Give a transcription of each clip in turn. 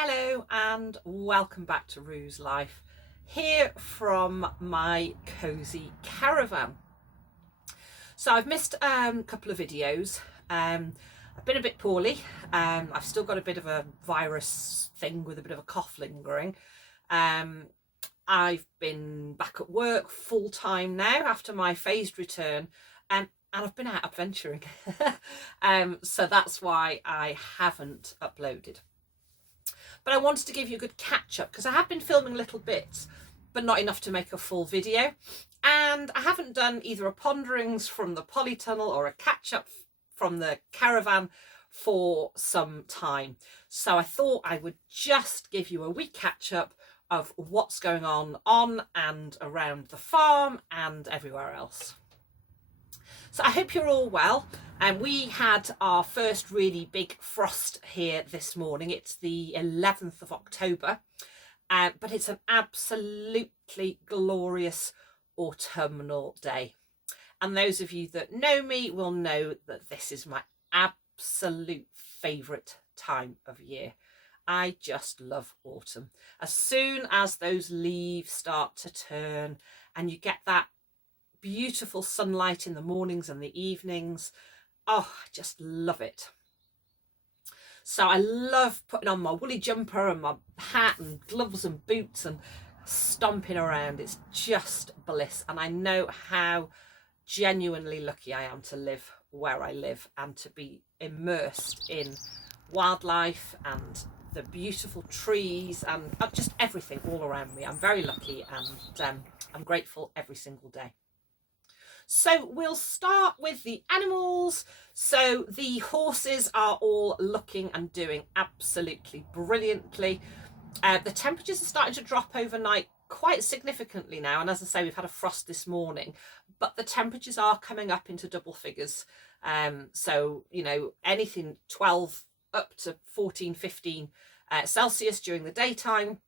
Hello and welcome back to Rue's Life, here from my cosy caravan. So I've missed a couple of videos. I've been a bit poorly. I've still got a bit of a virus thing with a bit of a cough lingering. I've been back at work full time now after my phased return, and I've been out adventuring. So that's why I haven't uploaded. But I wanted to give you a good catch up because I have been filming little bits, but not enough to make a full video. And I haven't done either a ponderings from the polytunnel or a catch up from the caravan for some time. So I thought I would just give you a wee catch up of what's going on and around the farm and everywhere else. So I hope you're all well. And we had our first really big frost here this morning. It's the 11th of October, but it's an absolutely glorious autumnal day. And those of you that know me will know that this is my absolute favourite time of year. I just love autumn. As soon as those leaves start to turn and you get that beautiful sunlight in the mornings and the evenings, oh, I just love it. So I love putting on my woolly jumper and my hat and gloves and boots and stomping around. It's just bliss. And I know how genuinely lucky I am to live where I live and to be immersed in wildlife and the beautiful trees and just everything all around me. I'm very lucky, and I'm grateful every single day. So we'll start with the animals. So the horses are all looking and doing absolutely brilliantly. The temperatures are starting to drop overnight quite significantly now. And as I say, we've had a frost this morning, but the temperatures are coming up into double figures. So, you know, anything 12 up to 14, 15 Celsius during the daytime.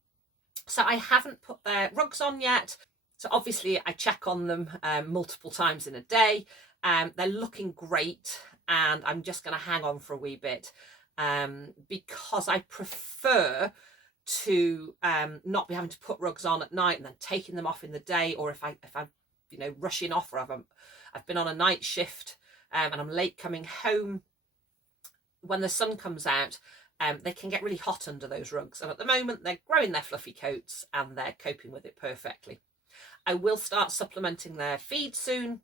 So I haven't put their rugs on yet. So obviously I check on them multiple times in a day. They're looking great, and I'm just going to hang on for a wee bit because I prefer to not be having to put rugs on at night and then taking them off in the day, or if I'm you know, rushing off, or I've been on a night shift and I'm late coming home. When the sun comes out, they can get really hot under those rugs, and at the moment they're growing their fluffy coats and they're coping with it perfectly. I will start supplementing their feed soon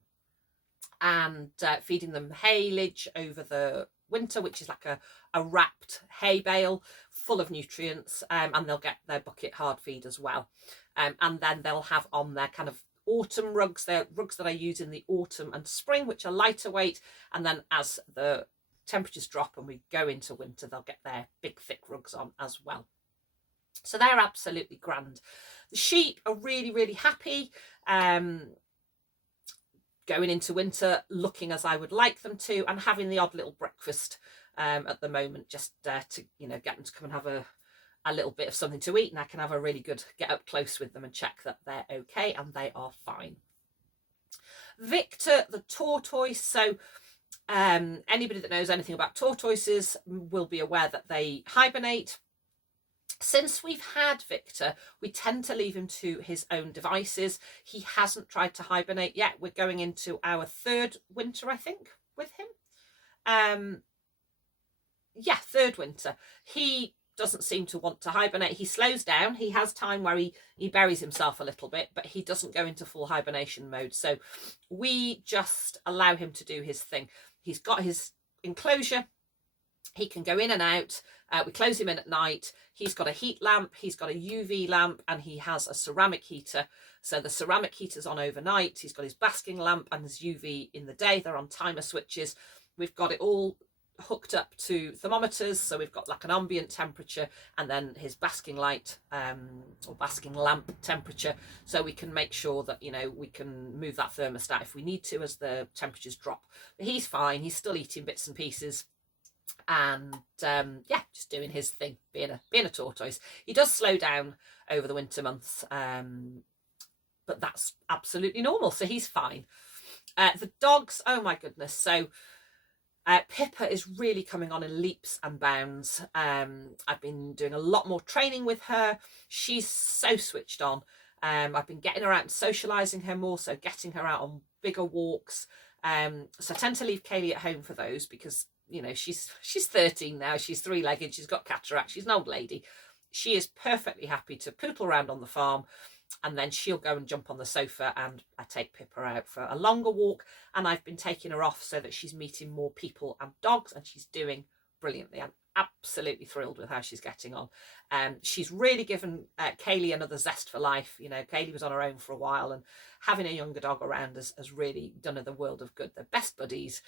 and feeding them haylage over the winter, which is like a wrapped hay bale full of nutrients, and they'll get their bucket hard feed as well. And then they'll have on their kind of autumn rugs. They're rugs that I use in the autumn and spring, which are lighter weight. And then as the temperatures drop and we go into winter, they'll get their big thick rugs on as well. So they're absolutely grand. The sheep are really, really happy, going into winter, looking as I would like them to, and having the odd little breakfast at the moment, just to, you know, get them to come and have a little bit of something to eat, and I can have a really good get up close with them and check that they're okay, and they are fine. Victor the tortoise. So anybody that knows anything about tortoises will be aware that they hibernate. Since we've had Victor, we tend to leave him to his own devices. He hasn't tried to hibernate yet. We're going into our third winter, I think, with him. Yeah, third winter. He doesn't seem to want to hibernate. He slows down. He has time where he buries himself a little bit, but he doesn't go into full hibernation mode. So we just allow him to do his thing. He's got his enclosure. He can go in and out. We close him in at night. He's got a heat lamp, he's got a UV lamp, and he has a ceramic heater. So the ceramic heater's on overnight. He's got his basking lamp and his UV in the day. They're on timer switches. We've got it all hooked up to thermometers. So we've got like an ambient temperature and then his basking light or basking lamp temperature. So we can make sure that, you know, we can move that thermostat if we need to as the temperatures drop. But he's fine. He's still eating bits and pieces. And yeah, just doing his thing, being a tortoise. He does slow down over the winter months, but that's absolutely normal, so he's fine. The dogs, oh my goodness. So Pippa is really coming on in leaps and bounds. I've been doing a lot more training with her. She's so switched on. I've been getting her out and socialising her more, so getting her out on bigger walks. So I tend to leave Kaylee at home for those because, you know, she's 13 now. She's three-legged. She's got cataract. She's an old lady. She is perfectly happy to poodle around on the farm, and then she'll go and jump on the sofa, and I take Pippa out for a longer walk. And I've been taking her off so that she's meeting more people and dogs, and she's doing brilliantly. I'm absolutely thrilled with how she's getting on. She's really given Kaylee another zest for life. You know, Kaylee was on her own for a while, and having a younger dog around has really done her the world of good. They're best buddies.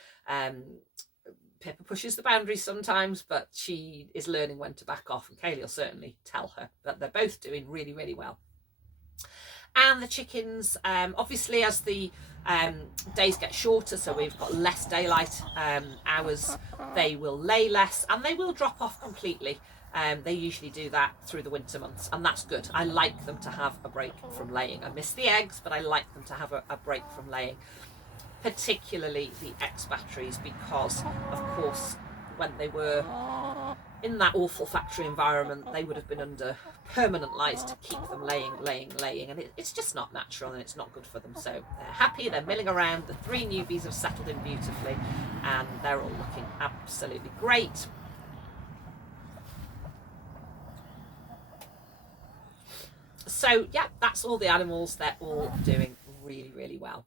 Pippa pushes the boundaries sometimes, but she is learning when to back off, and Kaylee will certainly tell her. But they're both doing really, really well. And the chickens, obviously, as the days get shorter, so we've got less daylight hours, they will lay less and they will drop off completely. They usually do that through the winter months, and that's good. I like them to have a break from laying. I miss the eggs, but I like them to have a break from laying, particularly the ex-batteries, because, of course, when they were in that awful factory environment, they would have been under permanent lights to keep them laying, and it's just not natural, and it's not good for them. So they're happy, they're milling around. The three newbies have settled in beautifully, and they're all looking absolutely great. So yeah, that's all the animals. They're all doing really, really well.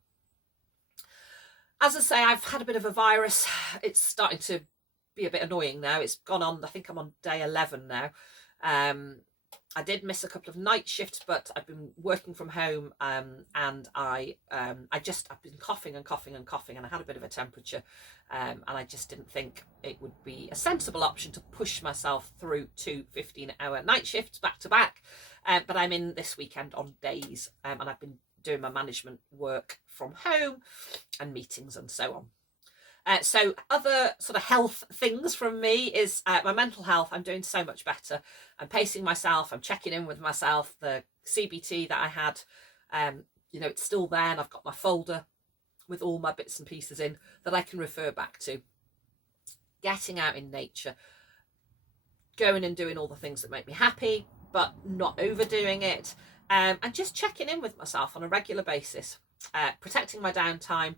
As I say, I've had a bit of a virus. It's starting to be a bit annoying now. It's gone on, I think I'm on day 11 now. I did miss a couple of night shifts, but I've been working from home, and I've been coughing, and I had a bit of a temperature, and I just didn't think it would be a sensible option to push myself through 2 15-hour night shifts back to back. But I'm in this weekend on days, and I've been doing my management work from home and meetings and so on. So other sort of health things from me is my mental health. I'm doing so much better. I'm pacing myself. I'm checking in with myself. The CBT that I had, you know, it's still there, and I've got my folder with all my bits and pieces in that I can refer back to. Getting out in nature, going and doing all the things that make me happy, but not overdoing it, and just checking in with myself on a regular basis, protecting my downtime,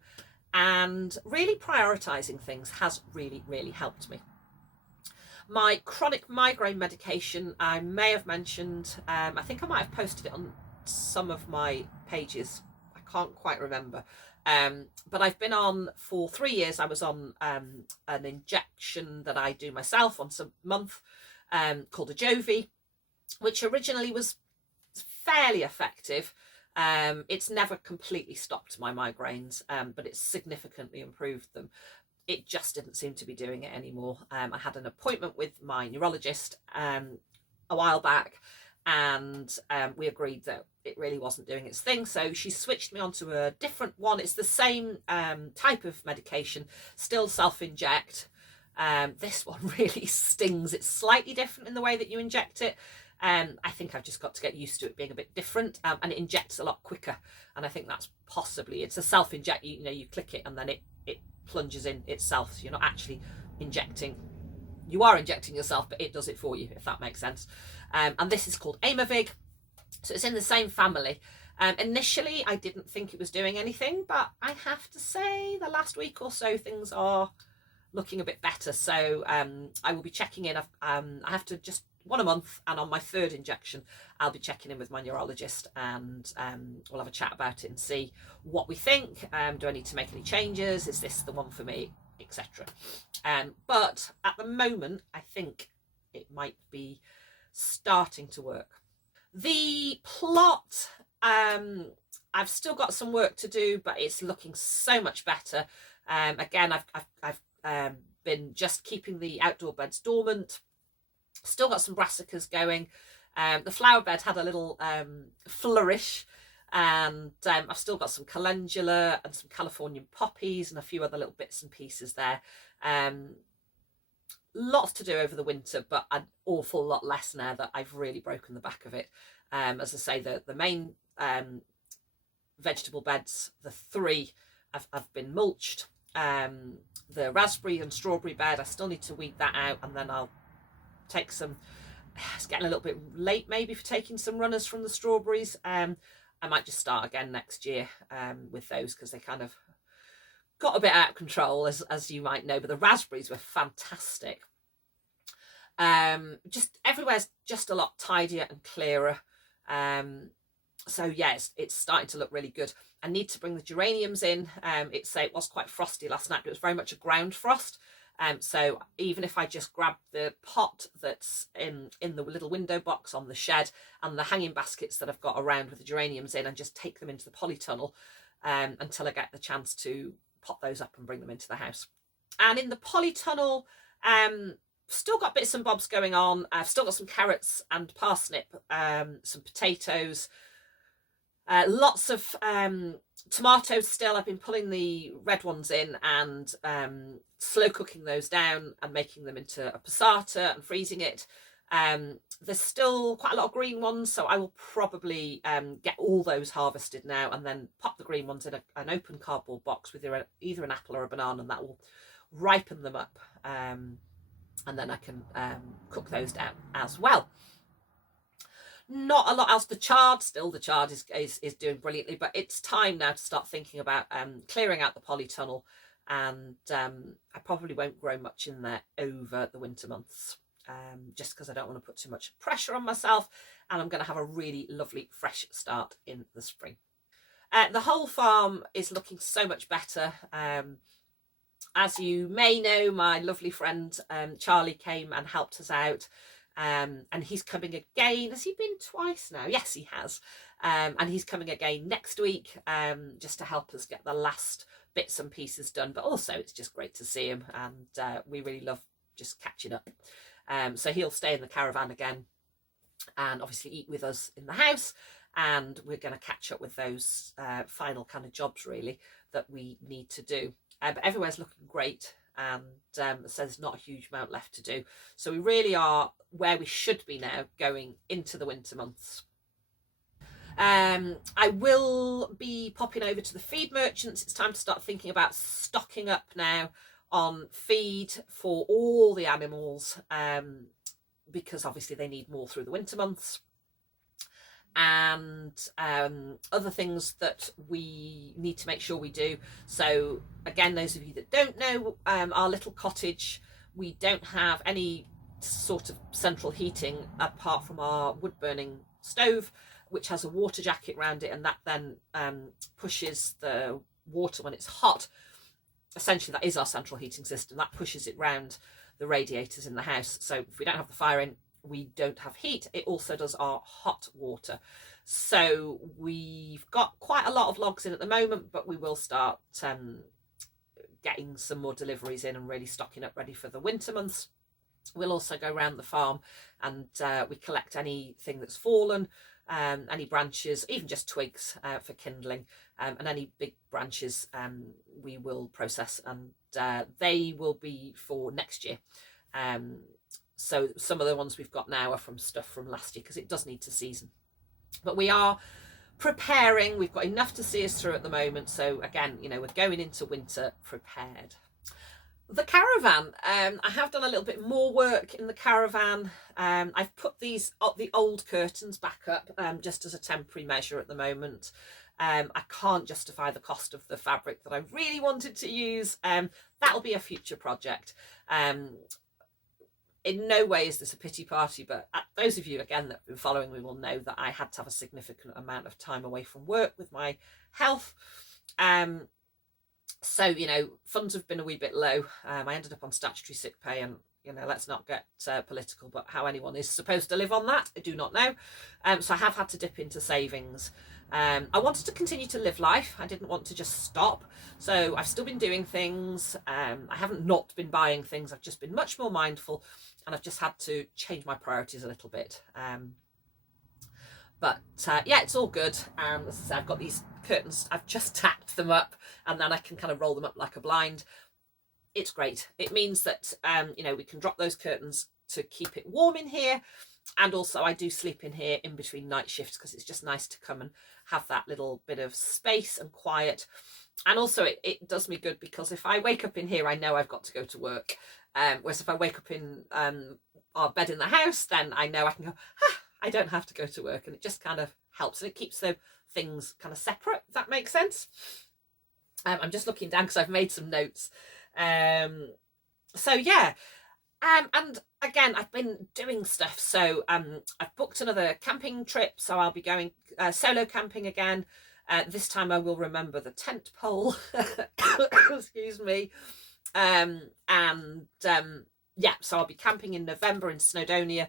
and really prioritising things has really, really helped me. My chronic migraine medication, I may have mentioned, I think I might have posted it on some of my pages, I can't quite remember, but I've been on for 3 years. I was on an injection that I do myself once a month, called a Jovi, which originally was fairly effective. It's never completely stopped my migraines, but it's significantly improved them. It just didn't seem to be doing it anymore. I had an appointment with my neurologist a while back, and we agreed that it really wasn't doing its thing. So she switched me onto a different one. It's the same type of medication, still self-inject. This one really stings. It's slightly different in the way that you inject it. I think I've just got to get used to it being a bit different, and it injects a lot quicker. And I think that's possibly, it's a self-inject, you know, you click it and then it plunges in itself. So you're not actually injecting, you are injecting yourself, but it does it for you, if that makes sense. And this is called Aimovig. So it's in the same family. Initially, I didn't think it was doing anything, but I have to say the last week or so, things are looking a bit better. So I will be checking in. I have to just one a month, and on my 3rd injection I'll be checking in with my neurologist, and we'll have a chat about it and see what we think. Do I need to make any changes? Is this the one for me, etc. But at the moment I think it might be starting to work. The plot, I've still got some work to do, but it's looking so much better. Again, I've been just keeping the outdoor beds dormant. Still got some brassicas going. The flower bed had a little flourish, and I've still got some calendula and some Californian poppies and a few other little bits and pieces there. Lots to do over the winter, but an awful lot less now that I've really broken the back of it. As I say, the main vegetable beds, the 3, have been mulched. the raspberry and strawberry bed. I still need to weed that out, and then I'll take some. It's getting a little bit late maybe for taking some runners from the strawberries. I might just start again next year with those, because they kind of got a bit out of control, as you might know. But the raspberries were fantastic. Just everywhere's just a lot tidier and clearer. So yeah, it's starting to look really good. I need to bring the geraniums in. It was quite frosty last night, but it was very much a ground frost. So even if I just grab the pot that's in the little window box on the shed, and the hanging baskets that I've got around with the geraniums in, and just take them into the polytunnel until I get the chance to pop those up and bring them into the house. And in the polytunnel, still got bits and bobs going on. I've still got some carrots and parsnip, some potatoes, lots of tomatoes still. I've been pulling the red ones in and slow cooking those down and making them into a passata and freezing it. There's still quite a lot of green ones, so I will probably get all those harvested now, and then pop the green ones in an open cardboard box with either an apple or a banana, and that will ripen them up, and then I can cook those down as well. Not a lot else. The chard is doing brilliantly, but it's time now to start thinking about clearing out the polytunnel, and I probably won't grow much in there over the winter months, just because I don't want to put too much pressure on myself, and I'm going to have a really lovely fresh start in the spring. The whole farm is looking so much better. As you may know, my lovely friend Charlie came and helped us out. And he's coming again. Has he been twice now? Yes, he has. And he's coming again next week, just to help us get the last bits and pieces done. But also, it's just great to see him, and we really love just catching up. So he'll stay in the caravan again, and obviously eat with us in the house. And we're going to catch up with those final kind of jobs, really, that we need to do. But everywhere's looking great, and so there's not a huge amount left to do. So we really are where we should be now, going into the winter months. I will be popping over to the feed merchants. It's time to start thinking about stocking up now on feed for all the animals, because obviously they need more through the winter months. And other things that we need to make sure we do. So again, those of you that don't know, our little cottage, we don't have any sort of central heating apart from our wood burning stove, which has a water jacket around it, and that then pushes the water when it's hot. Essentially, that is our central heating system. That pushes it round the radiators in the house. So if we don't have the fire in, we don't have heat. It also does our hot water. So we've got quite a lot of logs in at the moment, but we will start getting some more deliveries in and really stocking up ready for the winter months. We'll also go around the farm and we collect anything that's fallen, any branches, even just twigs for kindling, and any big branches we will process, and they will be for next year. So some of the ones we've got now are from stuff from last year, because it does need to season. But we are preparing. We've got enough to see us through at the moment. So again, you know, we're going into winter prepared. The caravan, I have done a little bit more work in the caravan. I've put the old curtains back up just as a temporary measure at the moment. I can't justify the cost of the fabric that I really wanted to use. That'll be a future project. In no way is this a pity party, but those of you, again, that have been following me will know that I had to have a significant amount of time away from work with my health. So, you know, funds have been a wee bit low. I ended up on statutory sick pay, and, you know, let's not get political, but how anyone is supposed to live on that, I do not know. So I have had to dip into savings. I wanted to continue to live life. I didn't want to just stop. So I've still been doing things. I haven't not been buying things. I've just been much more mindful, and I've just had to change my priorities a little bit. But yeah, it's all good. As I said, I've got these curtains. I've just tacked them up, and then I can kind of roll them up like a blind. It's great. It means that, you know, we can drop those curtains to keep it warm in here. And also I do sleep in here in between night shifts because it's just nice to come and have that little bit of space and quiet. And also it does me good because if I wake up in here, I know I've got to go to work. Whereas if I wake up in our bed in the house, then I know I can go, I don't have to go to work. And it just kind of helps. And it keeps the things kind of separate, if that makes sense. I'm just looking down because I've made some notes. So yeah. And again, I've been doing stuff. So I've booked another camping trip. So I'll be going solo camping again. This time I will remember the tent pole. Excuse me. Yeah, so I'll be camping in November in Snowdonia,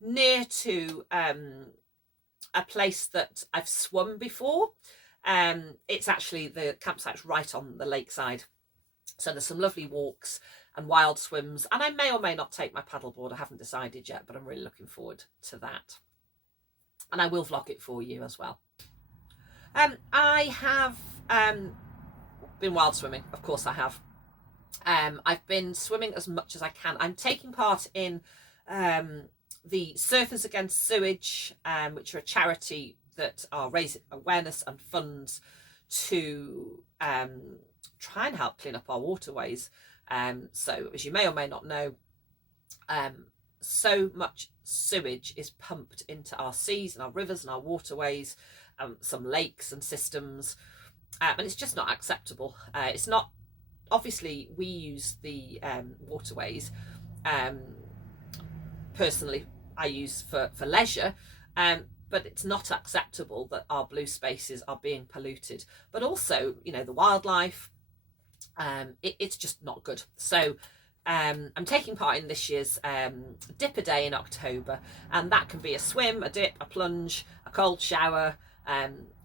near to a place that I've swum before. It's actually, the campsite's right on the lakeside. So there's some lovely walks and wild swims, and I may or may not take my paddleboard. I haven't decided yet, but I'm really looking forward to that. And I will vlog it for you as well. I have been wild swimming. Of course I have. I've been swimming as much as I can. I'm taking part in the Surfers Against Sewage, which are a charity that are raising awareness and funds to try and help clean up our waterways. So as you may or may not know, so much sewage is pumped into our seas and our rivers and our waterways, some lakes and systems, and it's just not acceptable. It's not, obviously we use the waterways, personally I use for leisure, but it's not acceptable that our blue spaces are being polluted. But also, you know, the wildlife, it's just not good. So I'm taking part in this year's dip a day in October, and that can be a swim, a dip, a plunge, a cold shower,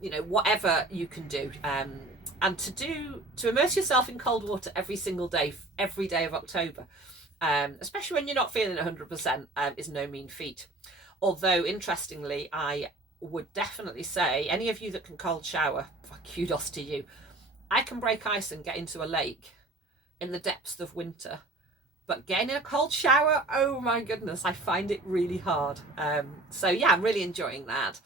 you know, whatever you can do, and to immerse yourself in cold water every single day, every day of October, especially when you're not feeling 100%, is no mean feat. Although interestingly, I would definitely say any of you that can cold shower, kudos to you. I can break ice and get into a lake in the depths of winter, but getting in a cold shower, oh my goodness, I find it really hard. So yeah, I'm really enjoying that.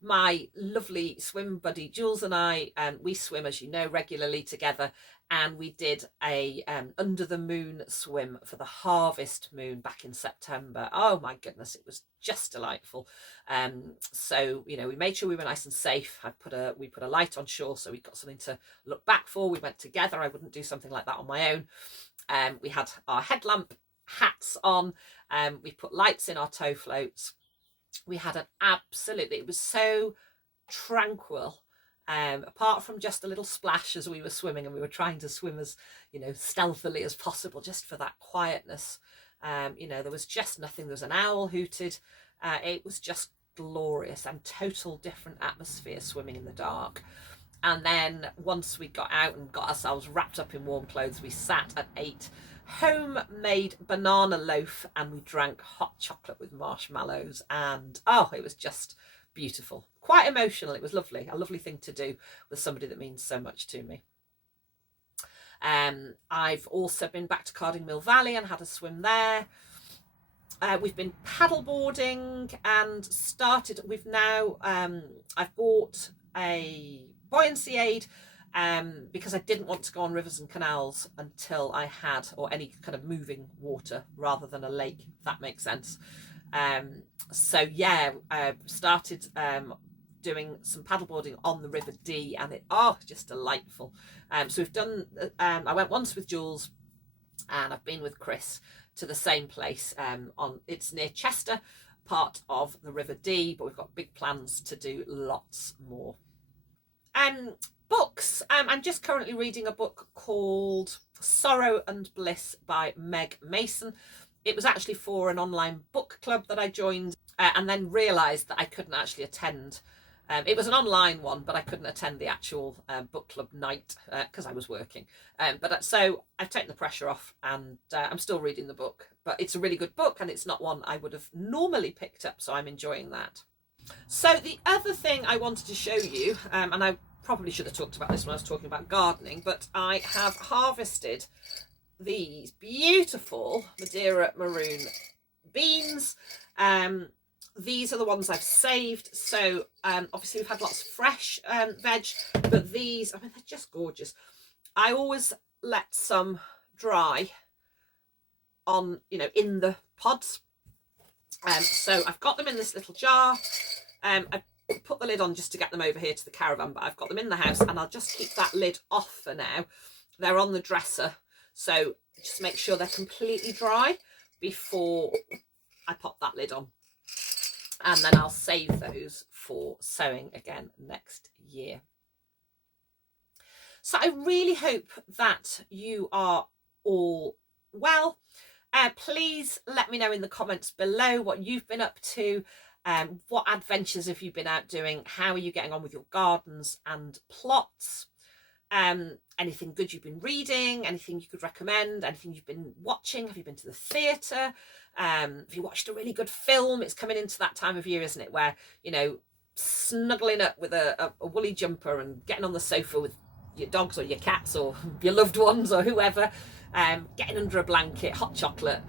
My lovely swim buddy Jules and I, we swim, as you know, regularly together, and we did a under the moon swim for the harvest moon back in September. Oh my goodness, it was just delightful. So you know, we made sure we were nice and safe. We put a light on shore, so we got something to look back for. We went together. I wouldn't do something like that on my own. We had our headlamp hats on. We put lights in our tow floats. We had it was so tranquil, apart from just a little splash as we were swimming, and we were trying to swim as, you know, stealthily as possible, just for that quietness. You know, there was just nothing. There was an owl hooted. It was just glorious and total different atmosphere swimming in the dark. And then once we got out and got ourselves wrapped up in warm clothes, we sat and ate homemade banana loaf, and we drank hot chocolate with marshmallows, and oh, it was just beautiful, quite emotional. It was lovely, a lovely thing to do with somebody that means so much to me. I've also been back to Cardingmill Valley and had a swim there. We've been paddleboarding and we've now I've bought a buoyancy aid, because I didn't want to go on rivers and canals until I had, or any kind of moving water rather than a lake, if that makes sense. So yeah, started doing some paddleboarding on the River Dee, and just delightful. So we've done, I went once with Jules, and I've been with Chris to the same place. It's near Chester, part of the River Dee, but we've got big plans to do lots more. Books. I'm just currently reading a book called Sorrow and Bliss by Meg Mason. It was actually for an online book club that I joined, and then realised that I couldn't actually attend. It was an online one, but I couldn't attend the actual book club night because I was working. So I've taken the pressure off, and I'm still reading the book. But it's a really good book, and it's not one I would have normally picked up, so I'm enjoying that. So the other thing I wanted to show you, and I probably should have talked about this when I was talking about gardening, but I have harvested these beautiful Madeira maroon beans. these are the ones I've saved. So obviously we've had lots of fresh veg, but these, I mean, they're just gorgeous. I always let some dry on, you know, in the pods. So I've got them in this little jar. I put the lid on just to get them over here to the caravan, but I've got them in the house, and I'll just keep that lid off for now. They're on the dresser, so just make sure they're completely dry before I pop that lid on, and then I'll save those for sowing again next year. So I really hope that you are all well. Please let me know in the comments below what you've been up to. What adventures have you been out doing? How are you getting on with your gardens and plots? Anything good you've been reading? Anything you could recommend? Anything you've been watching? Have you been to the theatre? Have you watched a really good film? It's coming into that time of year, isn't it, where, you know, snuggling up with a woolly jumper and getting on the sofa with your dogs or your cats or your loved ones or whoever, getting under a blanket, hot chocolate,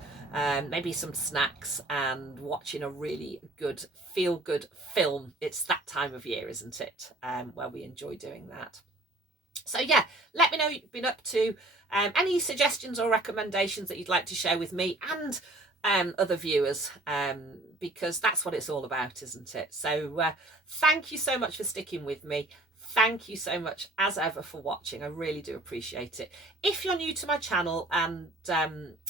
maybe some snacks, and watching a really good feel-good film. It's that time of year, isn't it, where we enjoy doing that. So yeah, let me know what you've been up to, any suggestions or recommendations that you'd like to share with me and other viewers, because that's what it's all about, isn't it? So thank you so much for sticking with me. Thank you so much as ever for watching. I really do appreciate it. If you're new to my channel and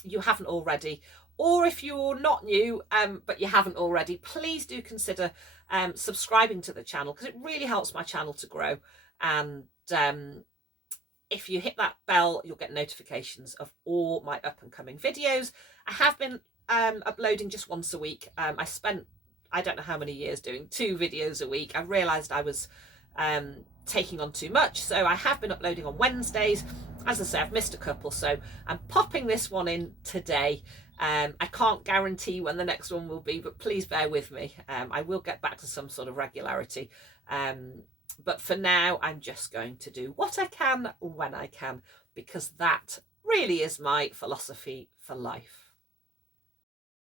you haven't already, or if you're not new but you haven't already, please do consider subscribing to the channel, because it really helps my channel to grow. And if you hit that bell, you'll get notifications of all my up and coming videos. I have been uploading just once a week. I spent, I don't know how many years doing 2 videos a week. I realised I was taking on too much, so I have been uploading on Wednesdays. As I say, I've missed a couple, so I'm popping this one in today. I can't guarantee when the next one will be, but please bear with me. I will get back to some sort of regularity, but for now I'm just going to do what I can when I can, because that really is my philosophy for life.